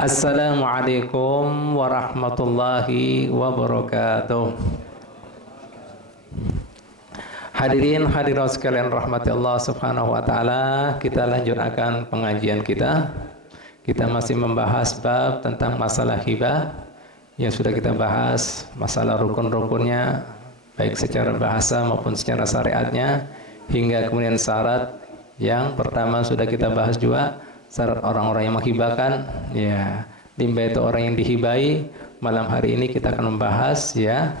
Assalamualaikum warahmatullahi wabarakatuh. Hadirin hadirat sekalian rahmati Allah subhanahu wa ta'ala, kita lanjutkan pengajian kita. Kita masih membahas bab tentang masalah hibah yang sudah kita bahas, masalah rukun-rukunnya baik secara bahasa maupun secara syariatnya, hingga kemudian syarat. Yang pertama sudah kita bahas juga, syarat orang-orang yang menghibahkan. Ya, hibah itu orang yang dihibai. Malam hari ini kita akan membahas ya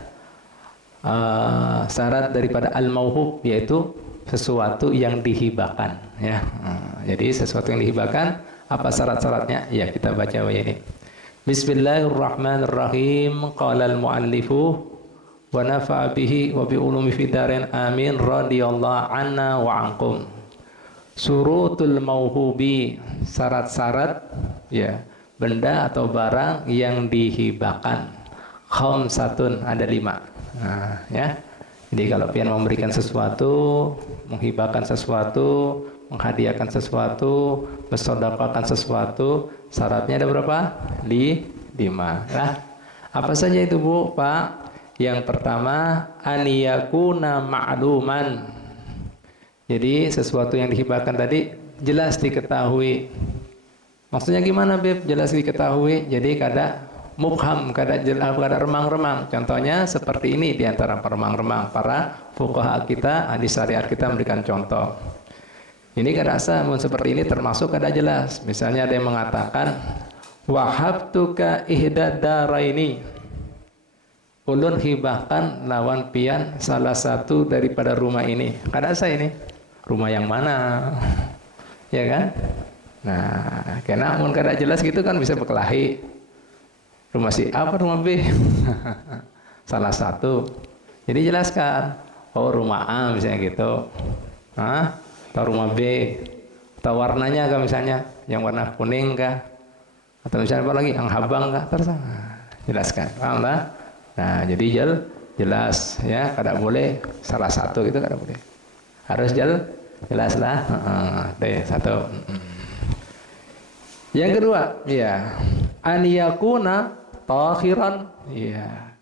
syarat daripada al-mauhub, yaitu sesuatu yang dihibahkan ya. Jadi sesuatu yang dihibahkan, apa syarat-syaratnya? Ya, kita baca ini. Bismillahirrahmanirrahim. Qala al-muallifu wa nafa'a bihi wa bi ulumi fid darain amin radhiyallahu anna wa ankum. Surutul mauhubi, syarat-syarat ya benda atau barang yang dihibahkan. Khamsatun, ada 5. Nah, ya. Jadi kalau pian memberikan sesuatu, menghibahkan sesuatu, menghadiahkan sesuatu, bersedekahkan sesuatu, syaratnya ada berapa? 5. Nah, apa saja itu, Bu, Pak? Yang pertama, aniyakuna ma'luman. Jadi sesuatu yang dihibahkan tadi jelas diketahui. Maksudnya gimana, Beb? Jelas diketahui. Jadi kada mubham, kada jelas, kada remang-remang. Contohnya seperti ini di antara remang-remang. Para fuqaha kita, ahli syariat kita memberikan contoh. Ini kada asa, seperti ini termasuk kada jelas. Misalnya ada yang mengatakan, wahabtuka ihda daraini. Ulun hibahkan lawan pian salah satu daripada rumah ini. Kada asa ini. Rumah yang mana? Ya kan? Nah, karena mun kada jelas gitu kan bisa berkelahi. Rumah si A apa rumah B? Salah satu. Jadi jelaskan. Oh, rumah A misalnya gitu. Atau rumah B. Atau warnanya kah misalnya? Yang warna kuning kah? Atau misalnya apa lagi? Yang habang kah? Terserah. Jelaskan. Paham lah? Nah, jadi jelas ya, kada boleh salah satu gitu, kada boleh. Harus jelas lah. Deh, satu. Yang kedua, ya, aniyakuna takhiran, ya.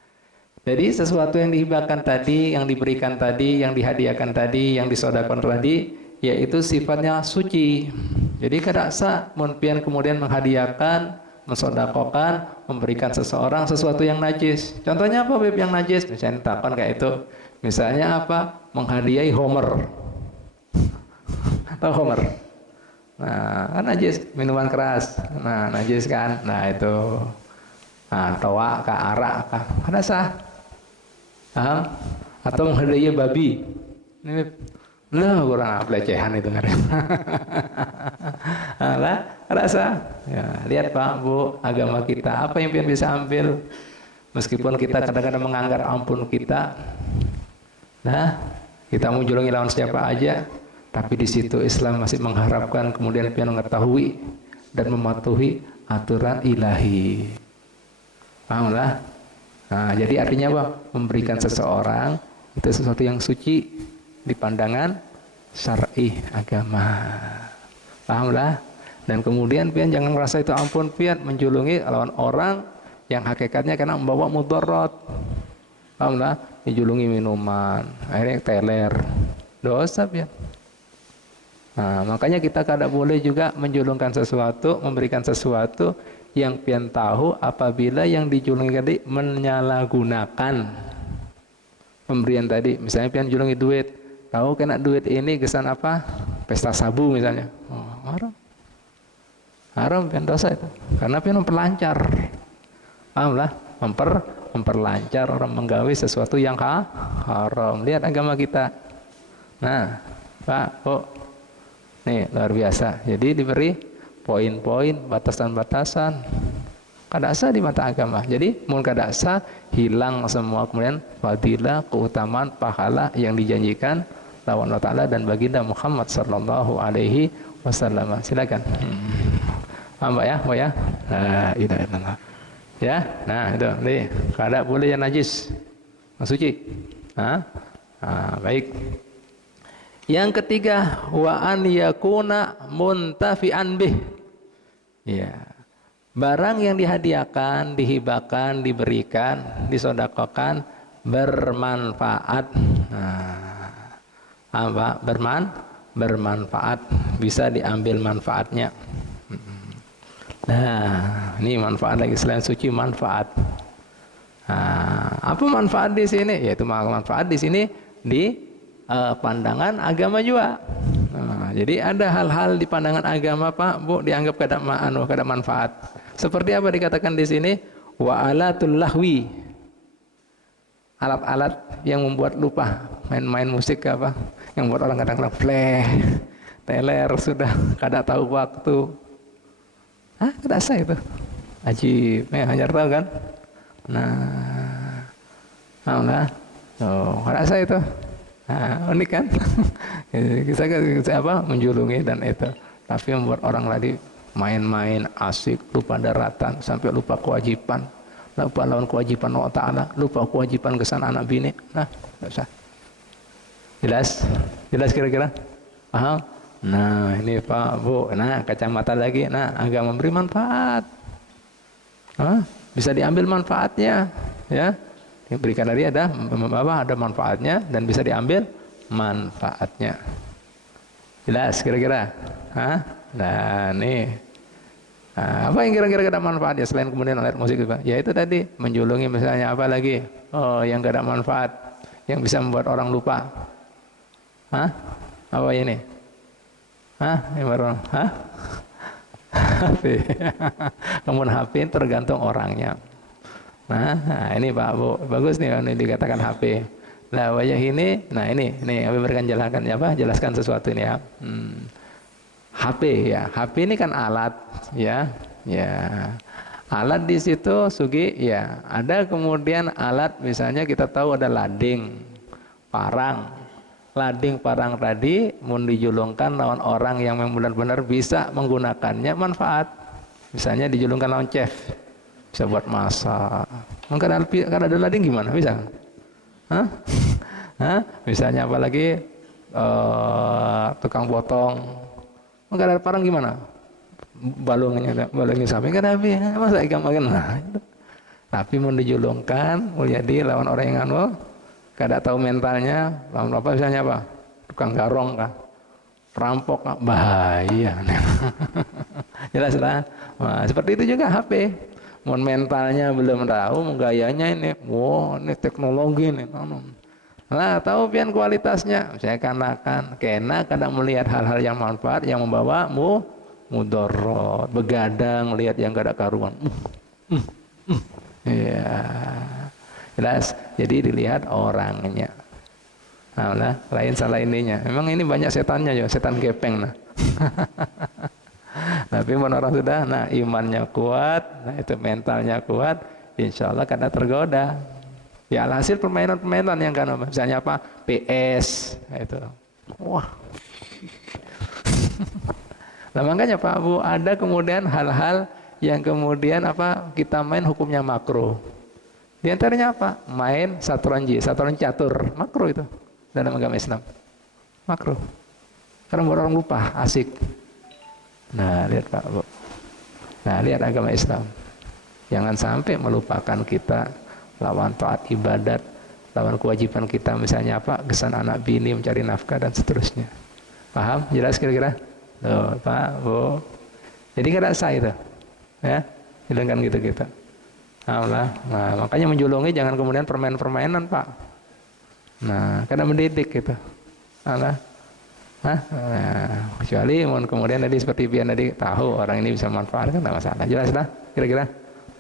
Jadi sesuatu yang dihibahkan tadi, yang diberikan tadi, yang dihadiahkan tadi, yang disedekahkan tadi, yaitu sifatnya suci. Jadi kada sah mun pian kemudian menghadiahkan, mensedekahkan, memberikan seseorang sesuatu yang najis. Contohnya apa, Beb, yang najis? Misalnya takon kayak itu. Misalnya apa? Menghadiahi Homer. Tahu Homer? Nah, kan najis, minuman keras. Nah, najis kan? Nah, itu. Nah, toa, arak, ada sah. Atau menghadiahi babi. Ini kurang pelecehan itu kan. Nah, ada sah. Ya, lihat Pak, Bu, agama kita apa yang bisa ambil? Meskipun kita kadang-kadang menganggar ampun kita. Nah, kita mau julungi lawan siapa aja. Tapi di situ Islam masih mengharapkan kemudian pian mengetahui dan mematuhi aturan ilahi. Pahamlah? Nah, jadi artinya apa? Memberikan seseorang itu sesuatu yang suci di pandangan syar'i agama. Pahamlah? Dan kemudian pian jangan merasa itu ampun pian menjulungi lawan orang yang hakikatnya karena membawa mudarat. Pahamlah? Dijulungi minuman, akhirnya teler. Dosa pian. Nah, makanya kita kada boleh juga menjulungkan sesuatu, memberikan sesuatu yang pian tahu apabila yang dijulungi tadi menyalahgunakan pemberian tadi. Misalnya pian julungi duit, tahu kena duit ini kesan apa? Pesta sabu misalnya. Oh, haram pian dosa itu. Karena pian memperlancar. Pahamlah, memperlancar orang menggawe sesuatu yang haram. Lihat agama kita. Nah, Pak, oh. Nih, luar biasa. Jadi diberi poin-poin, batasan-batasan. Kada sah di mata agama. Jadi, mun kada sah, hilang semua kemudian fadilah, keutamaan, pahala yang dijanjikan lawan Allah Ta'ala dan baginda Muhammad sallallahu alaihi wasallam. Silakan. Mbak ya, Mbak ya. Nah, ya, nah itu, nih, kada boleh yang najis. Suci. Baik. Yang ketiga, wa an yakuna muntafi'an bih. Ya. Barang yang dihadiahkan, dihibahkan, diberikan, disodakokan bermanfaat. Nah, apa? Bermanfaat, bisa diambil manfaatnya. Nah, ini manfaat lagi selain suci, manfaat. Nah, apa manfaat di sini? Yaitu manfaat di sini di pandangan agama juga. Nah, jadi ada hal-hal di pandangan agama Pak Bu dianggap kada manfaat. Seperti apa dikatakan di sini? Wa alatul lahwi. Alat-alat yang membuat lupa, main-main musik apa? Yang membuat orang kadang-kadang play, teler sudah kada tahu waktu. Hah, kada sah itu. Ajib, hanya tahu kan? Nah, oh, kada sah itu. Nah, unik kan? kita apa menjulungi dan itu, tapi membuat orang tadi main-main asik, lupa daratan, sampai lupa kewajiban, lupa lawan kewajiban Allah Ta'ala, lupa kewajiban kesan anak bini. Nah, tidak usah. Jelas kira-kira? Paham? Nah, ini Pak Bu, nah kacamata lagi, nah agak memberi manfaat. Bisa diambil manfaatnya, ya. Berikan tadi ada manfaatnya dan bisa diambil manfaatnya. Jelas kira-kira? Nah nih, apa yang kira-kira ada manfaatnya selain kemudian alat musik Pak? Ya itu tadi menjulungi misalnya, apa lagi? Oh, yang gak ada manfaat, yang bisa membuat orang lupa. Apa ini? Yang baru? HP. Kemudian HP tergantung orangnya. Nah, ini Pak Bu, bagus nih ini dikatakan HP. Nah, wajah ini, nah ini Abi berikan jelaskan sesuatu ini ya. HP ya, HP ini kan alat ya, alat di situ Sugi ya. Ada kemudian alat misalnya kita tahu ada lading, parang tadi mau dijulungkan lawan orang yang benar-benar bisa menggunakannya manfaat. Misalnya dijulungkan lawan chef. Bisa buat masak. Mungkin ada lading gimana? Bisa? Misalnya apalagi tukang potong. Mungkin ada parang gimana? Balungnya sampai kan habis. Masa ikan makan? Nah, itu. Tapi mau dijulungkan, mau jadi lawan orang yang kada tahu mentalnya, lawan apa misalnya apa? Tukang garong kah? Perampok kah? Bahaya. Jelas lah. Nah, seperti itu juga HP. Mun mentalnya belum tahu, gayanya ini, ini teknologi nih. Nah, tahu pian kualitasnya. Saya katakan, kena kadang melihat hal-hal yang manfaat yang membawa mudarat, begadang, lihat yang gak ada karuan. Ya, jelas. Jadi dilihat orangnya. Nah, lain salah ininya. Memang ini banyak setannya ya, setan gepeng nah. Tapi orang sudah, nah imannya kuat, nah itu mentalnya kuat, insya Allah kada tergoda. Ya alhasil permainan yang kan, misalnya apa, PS, itu, wah. Nah makanya Pak Bu, ada kemudian hal-hal yang kemudian apa kita main hukumnya makruh. Di antaranya apa? Main satranji catur, makruh itu dalam agama Islam, makruh. Karena orang lupa, asik. Nah, lihat Pak Bu. Nah, lihat agama Islam. Jangan sampai melupakan kita lawan taat ibadat, lawan kewajiban kita misalnya apa? Kesan anak bini, mencari nafkah dan seterusnya. Paham? Jelas kira-kira? Tuh, Pak Bu. Jadi kada sah itu. Ya, hilangkan gitu-gitu. Nah, makanya menjulungi jangan kemudian permainan Pak. Nah, kada mendidik gitu. Kecuali kemudian tadi seperti pian tadi tahu orang ini bisa manfaatkan, tidak masalah. Jelas lah kira-kira.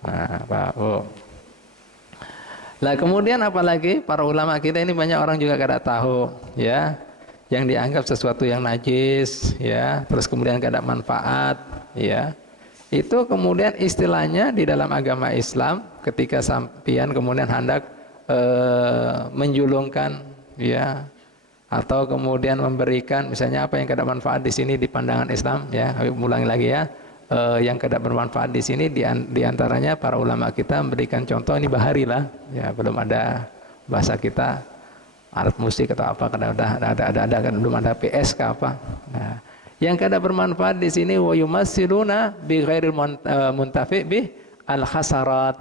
Nah, Pak Bu. Lah kemudian apalagi para ulama kita ini banyak orang juga kada tahu ya, yang dianggap sesuatu yang najis ya, terus kemudian kada manfaat ya. Itu kemudian istilahnya di dalam agama Islam ketika sampian kemudian hendak menjulungkan ya, atau kemudian memberikan misalnya apa yang kada manfaat di sini di pandangan Islam ya, Habib ulangi lagi ya, yang kada bermanfaat di sini di antaranya para ulama kita memberikan contoh, ini bahari lah ya, belum ada bahasa kita, alat musik atau apa, karena ada kan belum ada PS ke apa. Nah, yang kada bermanfaat di sini wa yumassiluna bi ghairil muntafi bi al khasarat,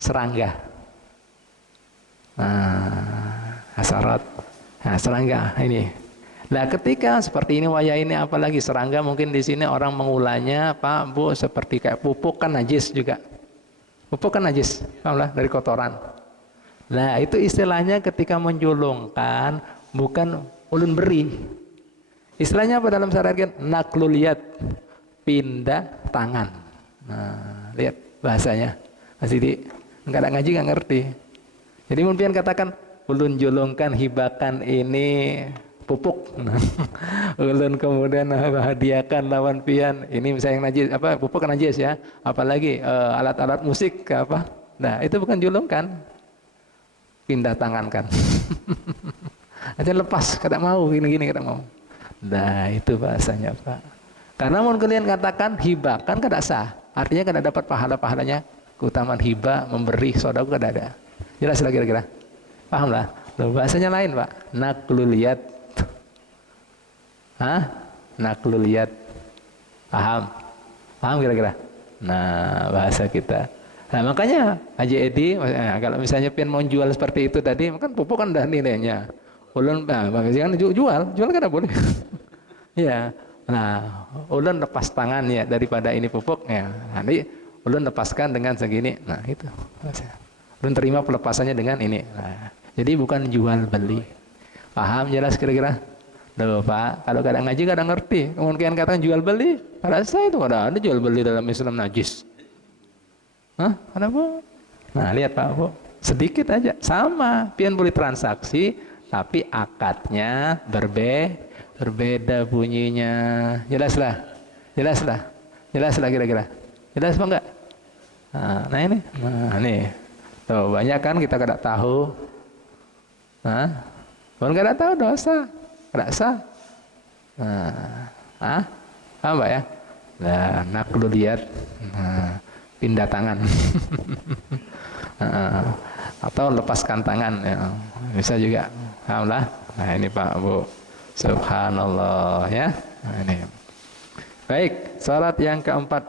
serangga. Hasarat. Nah, serangga ini. Nah, ketika seperti ini wayah ini, apalagi serangga, mungkin di sini orang mengulahnya Pak Bu seperti kayak pupuk, kan najis juga. Pupuk kan najis, pahamlah, dari kotoran. Nah, itu istilahnya ketika menjulungkan, bukan ulun beri. Istilahnya apa dalam syariat? Nakluliyat, pindah tangan. Nah, lihat bahasanya. Mas Didi, enggak ada ngaji, enggak ngerti. Jadi mungkin katakan, ulun julungkan, hibakan ini pupuk. Ulun kemudian hadiahkan lawan pian. Ini misalnya yang najis, apa pupuk kan najis ya. Apalagi alat-alat musik ke apa. Nah, itu bukan julungkan. Pindah tangan kan. Aja lepas, kada mau gini-gini, kada mau. Nah, itu bahasanya, Pak. Karena mau kalian katakan hibakan kada sah. Artinya kada dapat pahala-pahalanya. Keutamaan hibah, memberi sedekah kada ada. Jelas lah kira-kira. Paham lah. Loh, bahasanya lain, Pak. Nakluliyat. Nakluliyat. Paham? Paham kira-kira? Nah, bahasa kita. Nah, makanya Haji Edi, kalau misalnya pian mau jual seperti itu tadi, kan pupuk kan udah nilainya. Ulun, kan jual kan boleh. Ya. Nah, ulun lepas tangan ya daripada ini pupuk ya. Nanti ulun lepaskan dengan segini. Nah, itu. Ulun terima pelepasannya dengan ini. Nah, jadi bukan jual beli. Paham jelas kira-kira? Loh Pak, kalau kadang ngaji kadang ngerti. Kemudian katakan jual beli. Pada saya itu ada jual beli dalam Islam najis. Hah? Kenapa? Nah, lihat Pak Bu, sedikit aja sama. Pian boleh transaksi, tapi akadnya berbeda bunyinya. Jelas lah kira-kira. Jelas apa enggak? Nah ini, tuh banyak kan kita kada tahu. Kalau kada tahu dosa, kada sah. Apa ya? Nah, nakluliyat, pindah tangan. Atau lepaskan tangan ya. Bisa juga. Alhamdulillah. Nah, ini Pak Bu. Subhanallah ya. Nah, ini. Baik, syarat yang keempat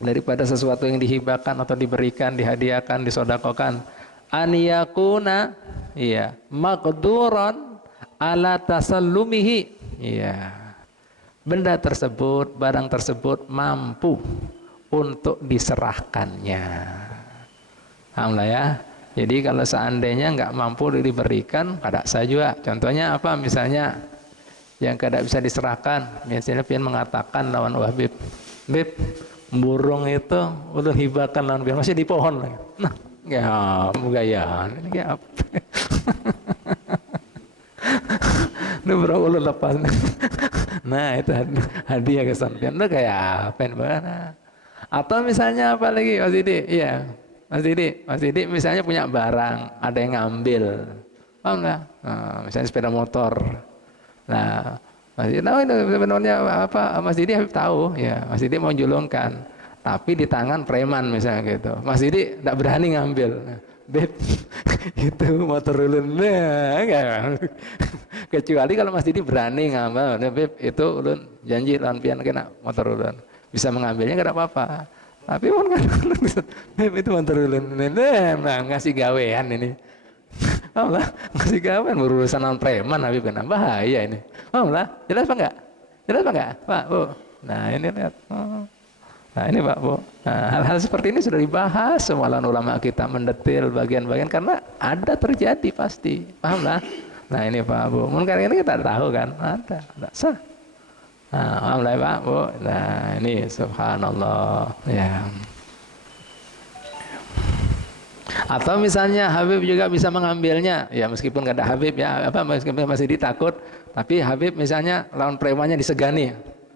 daripada sesuatu yang dihibahkan atau diberikan, dihadiahkan, disodakokan, an yakuna maqduran ala tasallumihi. Benda tersebut, barang tersebut mampu untuk diserahkannya. Alhamdulillah ya. Jadi kalau seandainya nggak mampu diberikan, kada sah juga. Contohnya apa? Misalnya yang kada bisa diserahkan, misalnya pian mengatakan lawan Habib, Bib, burung itu udah hibahkan lawan pian, masih di pohon lagi. Nah, ya, gayaan ini kayak apa? Ini burung udah lepas. Nah, itu hadiah ke sampean. Itu kayak apa bagaimana? Atau misalnya apa lagi Mas Didi? Iya. Mas Didi misalnya punya barang, ada yang ngambil. Paham enggak? Nah, misalnya sepeda motor. Nah, Mas Didi tahu itu sebenarnya apa? Mas Didi tahu, ya. Mas Didi mau julungkan, tapi di tangan preman misalnya gitu. Mas Didi tidak berani ngambil. Beb, itu motor ulun. Nah, kecuali kalau Mas Didi berani ngambil, Beb, itu ulun janji lawan pian kena motor ulun. Bisa mengambilnya enggak apa-apa. Tapi pun kan Beb, itu motor ulun. Nah, ngasih gawean ini. Alhamdulillah, ngasih gawean berurusan dengan preman, Habib kena bahaya ini. Alhamdulillah, jelas apa enggak? Jelas apa enggak, Pak Bu? Nah, ini lihat. Nah, ini Pak Bu. Nah, hal-hal seperti ini sudah dibahas semua ulama kita mendetil bagian-bagian karena ada terjadi pasti. Pahamlah? Nah, ini Pak Bu. Mungkin ini kita tahu kan? Ada, enggak sah. Nah, alhamdulillah Pak Bu. Nah, ini subhanallah. Ya. Atau misalnya Habib juga bisa mengambilnya, ya meskipun gak ada Habib ya, apa meskipun masih ditakut, tapi Habib misalnya lawan premannya disegani,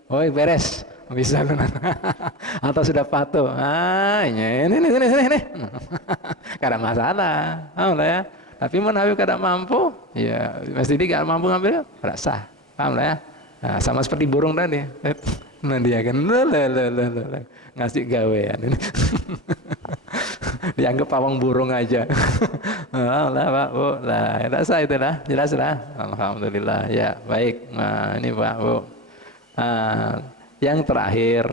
oi beres, bisa kan? Atau sudah patuh, ini, kada masalah, lah ya. Tapi mun Habib kada mampu, ya masih gak mampu ngambilnya, kada sah, paham lah ya. Nah, sama seperti burung tadi, nah dia kan ngasih gawean ini. Dianggap pawang burung aja. Lah Pak, Bu. Lah, tidak sah itu lah, jelas lah. Alhamdulillah. Ya, baik. Nah, ini Pak, Bu. Nah, yang terakhir,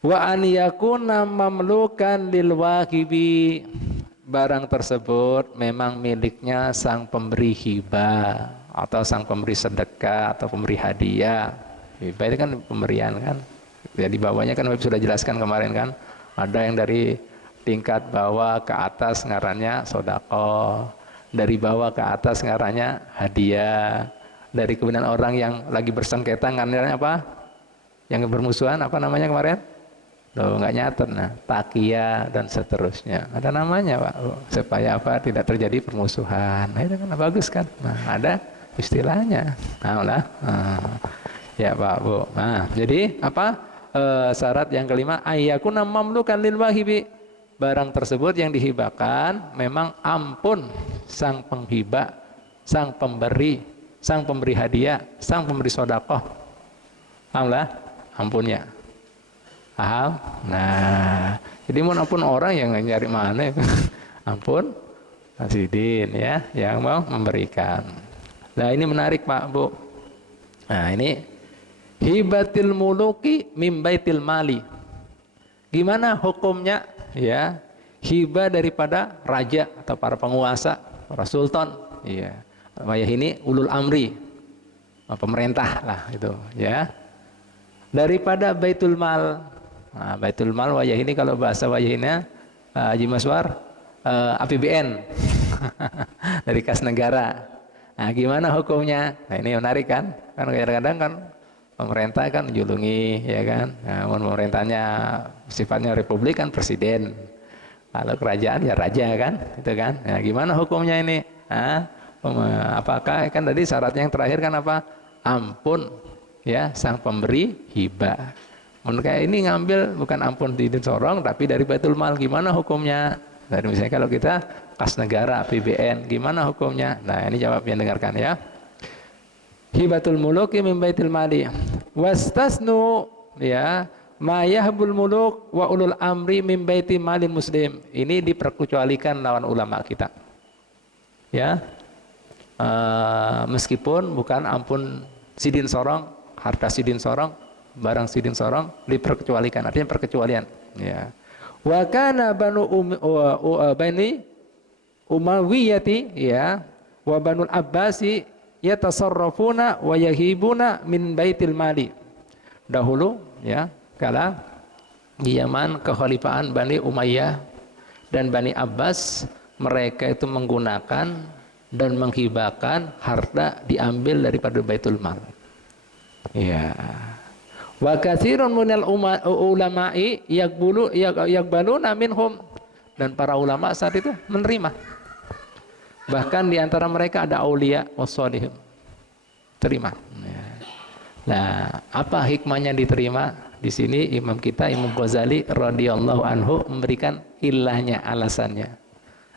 wa an yakuna mamlukan lil wahibi, barang tersebut memang miliknya sang pemberi hibah atau sang pemberi sedekah atau pemberi hadiah. Hibah itu kan pemberian kan. Jadi bawahnya kan sudah jelaskan kemarin kan, ada yang dari tingkat bawah ke atas ngarannya sodako, dari bawah ke atas ngarannya hadiah, dari kemudian orang yang lagi bersengketa ngarannya apa, yang bermusuhan apa namanya kemarin, loh nggak nyatet, nah takia dan seterusnya ada namanya Pak, supaya apa, tidak terjadi permusuhan. Nah itu kan bagus kan, nah ada istilahnya. Nah, ya Pak Bu. Nah jadi apa, syarat yang kelima, ayyakuna mamlukan lil wahibi, barang tersebut yang dihibahkan memang ampun sang penghibah, sang pemberi hadiah, sang pemberi sodakoh. Alhamdulillah, ampunnya. Paham? Nah, jadi mau ampun orang yang nyari mana? Ampun Hasidin ya, yang mau memberikan. Nah ini menarik Pak Bu. Nah ini hibatil muluki mim baitil mali. Gimana hukumnya? Ya, hibah daripada raja atau para penguasa, para sultan, ya, ini ulul amri, pemerintah lah itu, ya, daripada baitul mal. Nah, baitul mal wayah ini kalau bahasa wayahnya Haji Maswar, APBN dari kas negara. Nah, gimana hukumnya? Nah, ini menarik kan? Kan kadang-kadang kan pemerintah kan menjulungi, ya kan? Nah, pemerintahnya sifatnya republik kan presiden. Kalau kerajaan ya raja kan, itu kan? Nah, gimana hukumnya ini? Nah, apakah kan tadi syaratnya yang terakhir kan apa? Ampun, ya sang pemberi hibah. Mereka ini ngambil bukan ampun di sorong, tapi dari baitul mal. Gimana hukumnya? Dari misalnya kalau kita kas negara APBN, gimana hukumnya? Nah, ini jawabnya, dengarkan ya. Hibatul muluki min baitil mali wastasnu, ya, ma yahbul muluk wa ulul amri min baiti malin muslim. Ini diperkecualikan lawan ulama kita, ya, meskipun bukan ampun sidin sorong, harta sidin sorong, barang sidin sorong, diperkecualikan, artinya perkecualian, ya. Wa kana banu bani Umayyati, ya, wa banul Abbasi yatasarrafuna wa yahibuna min baitil mali. Dahulu, ya, kala di zaman kekhalifahan Bani Umayyah dan Bani Abbas, mereka itu menggunakan dan menghibahkan harta diambil daripada baitul mal. Ya. Wa katsirun minal ulama'i yaqbaluna minhum, dan para ulama saat itu menerima. Bahkan di antara mereka ada aulia wassalihin, terima. Nah, apa hikmahnya diterima? Di sini Imam kita, Imam Ghazali radhiyallahu anhu, memberikan ilahnya, alasannya.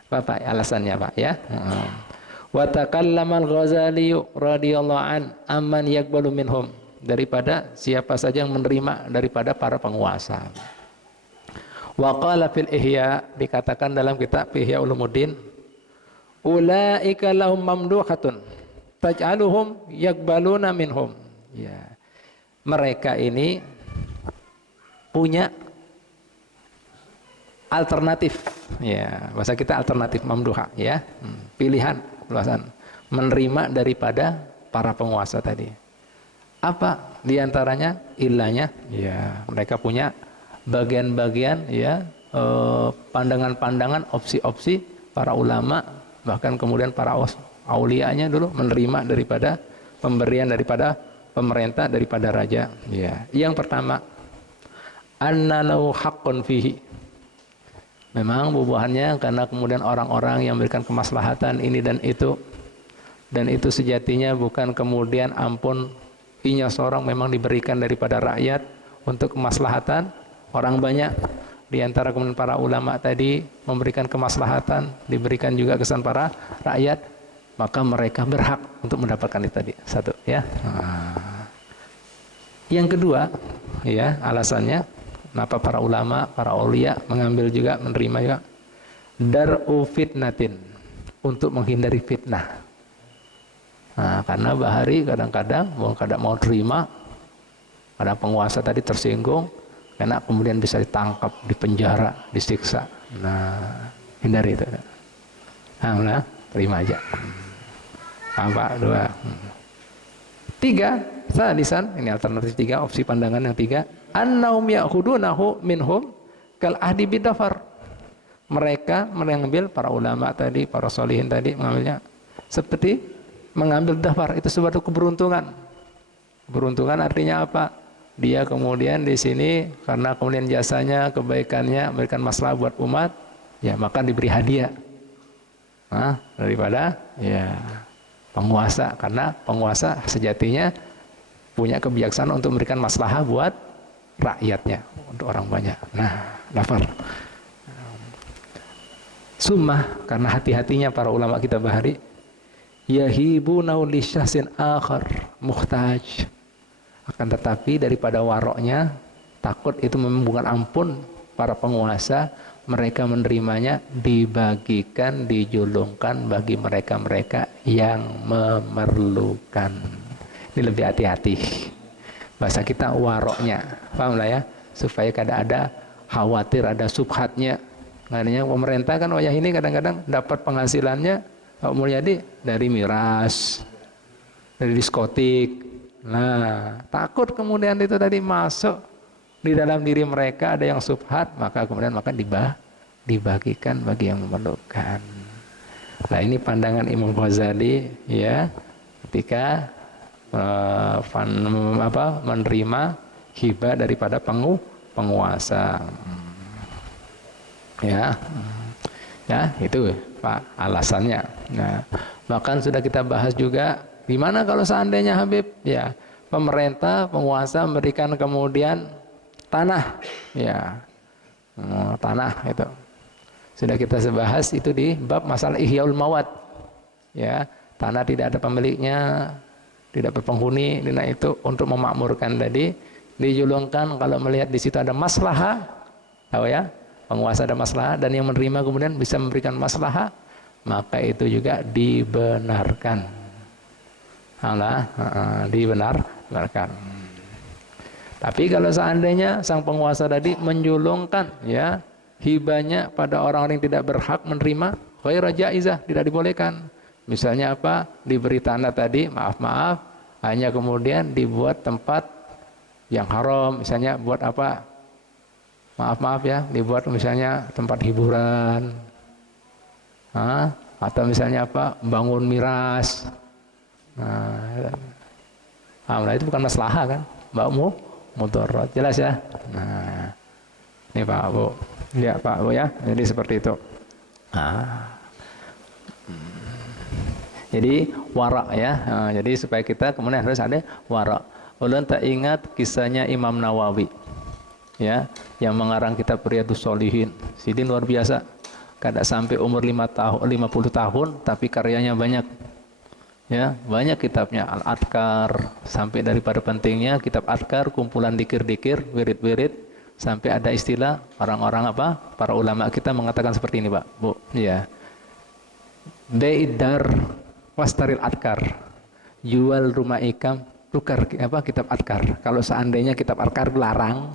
Apa Pak alasannya Pak, ya? Wa takallama al-Ghazali radhiyallahu an amman yaqbalu minhum, daripada siapa saja yang menerima daripada para penguasa. Wa qala fil Ihya, dikatakan dalam kitab Ihya Ulumuddin, ulaika lahum mamduhatun taj'aluhum yakbaluna minhum, ya, mereka ini punya alternatif, ya, bahasa kita alternatif mamduha, ya, pilihan, luasan, menerima daripada para penguasa tadi. Apa diantaranya? Ilahnya, ya, mereka punya bagian-bagian, ya, pandangan-pandangan, opsi-opsi para ulama, bahkan kemudian para aulianya dulu menerima daripada pemberian daripada pemerintah, daripada raja, ya. Yang pertama, annalahu haqqun fihi, memang bubuhannya karena kemudian orang-orang yang memberikan kemaslahatan ini dan itu sejatinya bukan kemudian ampun inya seorang, memang diberikan daripada rakyat untuk kemaslahatan orang banyak. Di antara kemudian para ulama tadi memberikan kemaslahatan, diberikan juga kesan para rakyat, maka mereka berhak untuk mendapatkan itu tadi. Satu, ya. Yang kedua, ya, alasannya Kenapa para ulama, para aulia mengambil juga, menerima juga? Dar'u fitnatin, untuk menghindari fitnah. Nah, karena bahari kadang-kadang mau terima, kadang penguasa tadi tersinggung, karena kemudian bisa ditangkap, dipenjara, disiksa. Nah, hindari itu. Nah, terima aja. Apa? Dua. Tiga, salisan, ini alternatif tiga, opsi pandangan yang tiga. Annahum ya'khudunahu minhum kal ahdi bidafar. Mereka mengambil, para ulama tadi, para solihin tadi mengambilnya seperti mengambil dafar, itu suatu keberuntungan. Keberuntungan artinya apa? Dia kemudian di sini karena kemudian jasanya, kebaikannya memberikan masalah buat umat, ya maka diberi hadiah. Nah, daripada ya penguasa, karena penguasa sejatinya punya kebijaksanaan untuk memberikan maslahah buat rakyatnya, untuk orang banyak. Nah, dafar. Summah, karena hati-hatinya para ulama kita bahari, yahibunau li syahsin akhar muhtaj. Akan tetapi daripada waroknya, takut itu bukan ampun para penguasa, mereka menerimanya dibagikan, dijulungkan bagi mereka-mereka yang memerlukan. Ini lebih hati-hati. Bahasa kita waroknya, paham lah ya? Supaya kada ada khawatir, ada subhatnya. Makanya pemerintah kan wayah ini kadang-kadang dapat penghasilannya, Pak Mulyadi, dari miras, dari diskotik. Nah, takut kemudian itu tadi masuk di dalam diri mereka ada yang subhat, maka kemudian dibagikan bagi yang memerlukan. Nah, ini pandangan Imam Ghazali ya, ketika menerima hibah daripada penguasa. Ya, itu Pak alasannya. Nah, bahkan sudah kita bahas juga, gimana kalau seandainya Habib, ya pemerintah, penguasa memberikan kemudian tanah, ya tanah itu sudah kita bahas itu di bab masalah ihyaul mawat, ya tanah tidak ada pemiliknya, tidak berpenghuni, nah itu untuk memakmurkan tadi dijulungkan kalau melihat di situ ada maslahah, tahu ya, penguasa ada maslahah dan yang menerima kemudian bisa memberikan maslahah, maka itu juga dibenarkan. Dibenarkan. Tapi kalau seandainya sang penguasa tadi menjulungkan ya hibahnya pada orang-orang yang tidak berhak menerima, ghairu jaizah, tidak dibolehkan. Misalnya apa? Diberi tanah tadi, maaf, hanya kemudian dibuat tempat yang haram, misalnya buat apa? Maaf ya, dibuat misalnya tempat hiburan. Atau misalnya apa? Bangun miras. Nah, itu bukan maslahah kan? Mbakmu mudarat, jelas ya. Nah, ini Pak Bu, lihat Pak Bu ya, jadi seperti itu. Jadi warak ya, jadi supaya kita kemudian harus ada warak. Ulun tak ingat kisahnya Imam Nawawi, ya, yang mengarang kitab Riyadhus Shalihin. Sidin luar biasa, kada sampai umur 50 tahun, tapi karyanya banyak. Ya, banyak kitabnya, Al-Adkar, sampai daripada pentingnya kitab Adkar, kumpulan dikir-dikir, wirid-wirid, sampai ada istilah orang-orang apa? Para ulama kita mengatakan seperti ini, Pak, Bu, ya. Beidar wastaril Adkar. Jual rumah ikam, tukar apa? Kitab Adkar. Kalau seandainya kitab Adkar larang,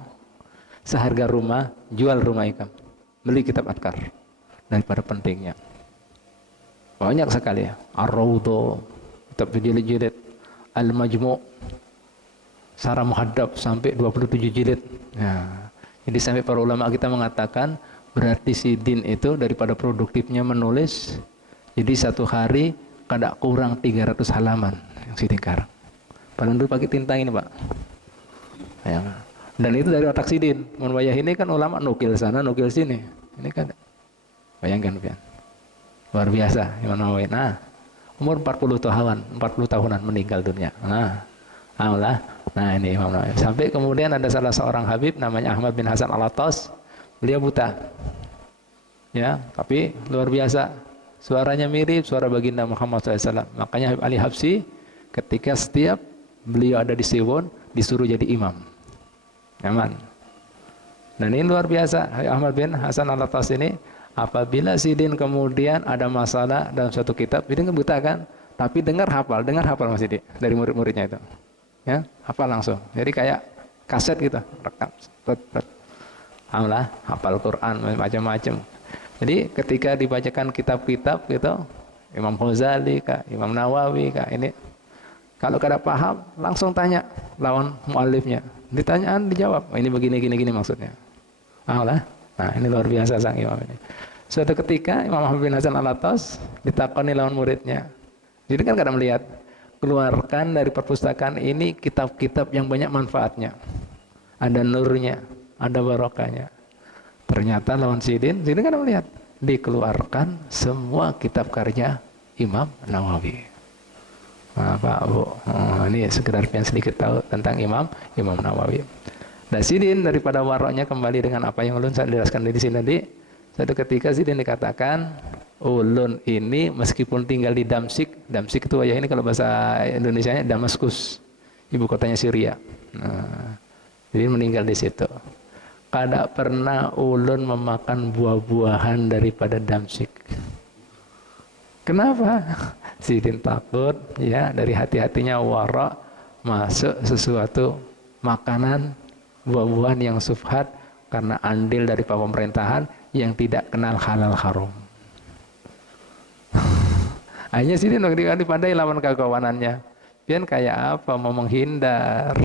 seharga rumah, jual rumah ikam. Beli kitab Adkar. Daripada pentingnya. Banyak sekali ya. Ar-Raudhah, kitab jilid-jilid, Al-Majmu', Sarah Muhaddab sampai 27 jilid. Nah, jadi sampai para ulama kita mengatakan berarti Sidin itu daripada produktifnya menulis, jadi satu hari kada kurang 300 halaman yang Sidin karang. Padahal dulu pakai tinta ini, Pak. Dan itu dari otak Sidin. Menwayah ini kan ulama nukil sana, nukil sini. Ini kan bayangkan, Pian. Luar biasa Imam Nawawi. Nah, umur 40 tahunan meninggal dunia. Nah, ini Imam Nawawi. Sampai kemudian ada salah seorang Habib namanya Ahmad bin Hasan Al-Attas. Beliau buta. Ya, tapi luar biasa. Suaranya mirip suara baginda Muhammad SAW. Makanya Habib Ali Habsyi ketika setiap beliau ada di Siwon disuruh jadi imam. Aman. Dan ini luar biasa, Ahmad bin Hasan Al-Attas ini, apabila Sidin kemudian ada masalah dalam suatu kitab, Sidin kan buta kan, tapi dengar hafal Mas Sidin dari murid-muridnya itu, ya hafal langsung. Jadi kayak kaset gitu, rekam, alhamdulillah, hafal Quran macam-macam. Jadi ketika dibacakan kitab-kitab gitu, Imam Ghazali kah, Imam Nawawi kah, ini kalau kada paham langsung tanya lawan muallifnya, ditanyaan dijawab, ini begini gini maksudnya. Alhamdulillah. Nah, ini luar biasa sang imam ini. Suatu ketika Imam Ahmad bin Hasan Al-Attas ditakoni lawan muridnya. Jadi kan kadang melihat, keluarkan dari perpustakaan ini kitab-kitab yang banyak manfaatnya. Ada nurnya, ada barokahnya. Ternyata lawan Sidin kan melihat, dikeluarkan semua kitab karya Imam Nawawi. Nah, Pak Bu, ini sekedar pengen sedikit tahu tentang Imam Nawawi. Dan Sidin daripada waroknya kembali dengan apa yang ulun saya jelaskan di sini tadi. Suatu ketika Sidin dikatakan, ulun ini meskipun tinggal di Damsyik itu wajah ini kalau bahasa Indonesianya Damaskus, ibu kotanya Syria. Nah, Sidin meninggal di situ. Kada pernah ulun memakan buah-buahan daripada Damsyik. Kenapa? Sidin takut ya dari hati-hatinya warok masuk sesuatu makanan buah-buahan yang subhat karena andil dari pemerintahan yang tidak kenal halal haram. Akhirnya Sidin dipandai lawan kawanannya. Pian kayak apa mau menghindar.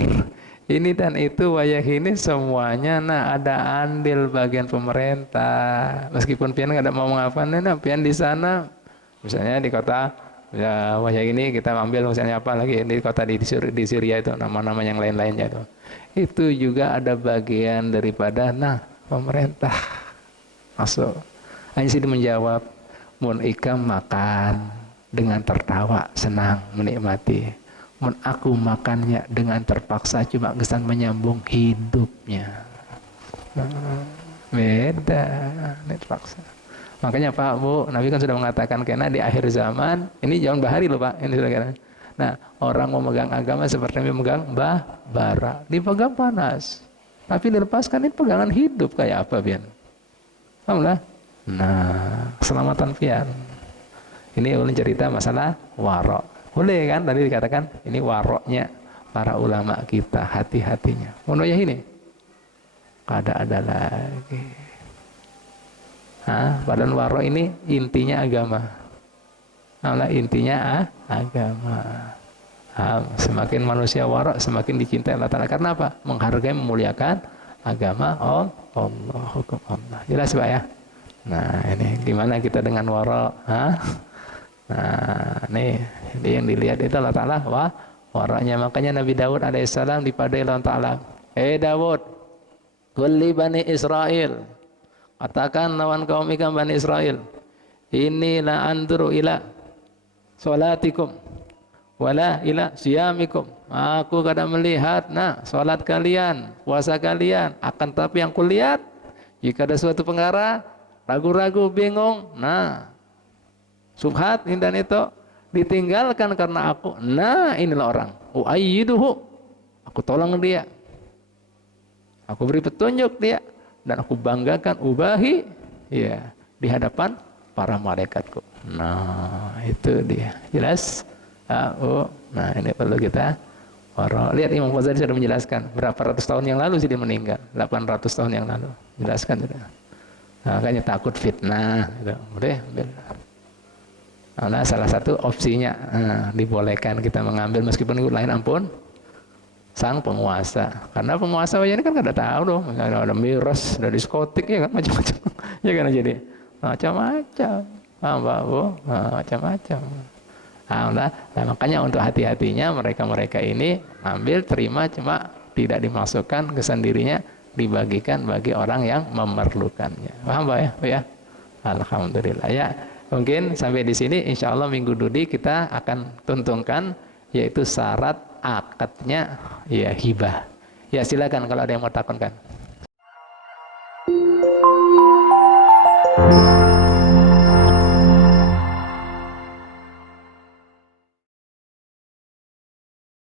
Ini dan itu wayah ini semuanya ada andil bagian pemerintah. Meskipun pian nggak ada mau ngapain, pian di sana, misalnya di kota ya wayah ini kita ambil misalnya apa lagi di kota di Syria itu nama-nama yang lain-lainnya itu. Itu juga ada bagian daripada pemerintah masuk. Hanya Sidin menjawab, mun ikam makan dengan tertawa senang menikmati. Mun aku makannya dengan terpaksa cuma kesan menyambung hidupnya. Beda, ini terpaksa. Makanya Pak Bu, Nabi kan sudah mengatakan karena di akhir zaman, ini zaman bahari loh Pak, ini sudah kata. Nah, orang memegang agama seperti memegang bara, dipegang panas. Tapi dilepaskan ini pegangan hidup kayak apa pian? Alhamdulillah. Nah, keselamatan pian. Ini ulun cerita masalah warok. Boleh kan tadi dikatakan ini waroknya para ulama kita, hati-hatinya. Mononya ini kada ada lagi. Padahal warok ini intinya agama. Intinya agama. Semakin manusia warok semakin dicintai Allah Ta'ala. Karena apa? Menghargai, memuliakan agama Allah, hukum Allah. Jelas Pak ya? Nah ini gimana kita dengan warok? Nah nih yang dilihat itu Allah Ta'ala waroknya. Makanya Nabi Daud alaihissalam dipadai Allah Ta'ala, Daud, kulli bani Israel, katakan lawan kaum ikan bani Israel, inilah anduru ila salatikum wala ila siyamikum. Aku kadang melihat salat kalian, puasa kalian, akan tapi yang kulihat jika ada suatu perkara ragu-ragu, bingung, subhat dan itu ditinggalkan karena aku. Inilah orang. Uayyiduhu. Aku tolong dia. Aku beri petunjuk dia dan aku banggakan ubahi ya di hadapan para malaikatku. Itu dia. Jelas? Ini perlu kita lihat Imam Ghazali sudah menjelaskan berapa ratus tahun yang lalu sih dia meninggal. 800 tahun yang lalu. Jelaskan sudah. Makanya takut fitnah gitu. Boleh ambil. Salah satu opsinya dibolehkan kita mengambil meskipun itu lain ampun sang penguasa. Karena penguasa ini kan kada tahu dong, ada miras, ada diskotik ya kan macam-macam. Ya kan jadi macam-macam. Pak Bu, macam-macam. Makanya untuk hati-hatinya mereka ini ambil terima cuma tidak dimasukkan ke sendirinya, dibagikan bagi orang yang memerlukannya. Paham Pak ya? Alhamdulillah ya. Mungkin sampai di sini insya Allah minggu dudi kita akan tuntunkan yaitu syarat akadnya ya hibah. Ya silakan kalau ada yang mau takonkan.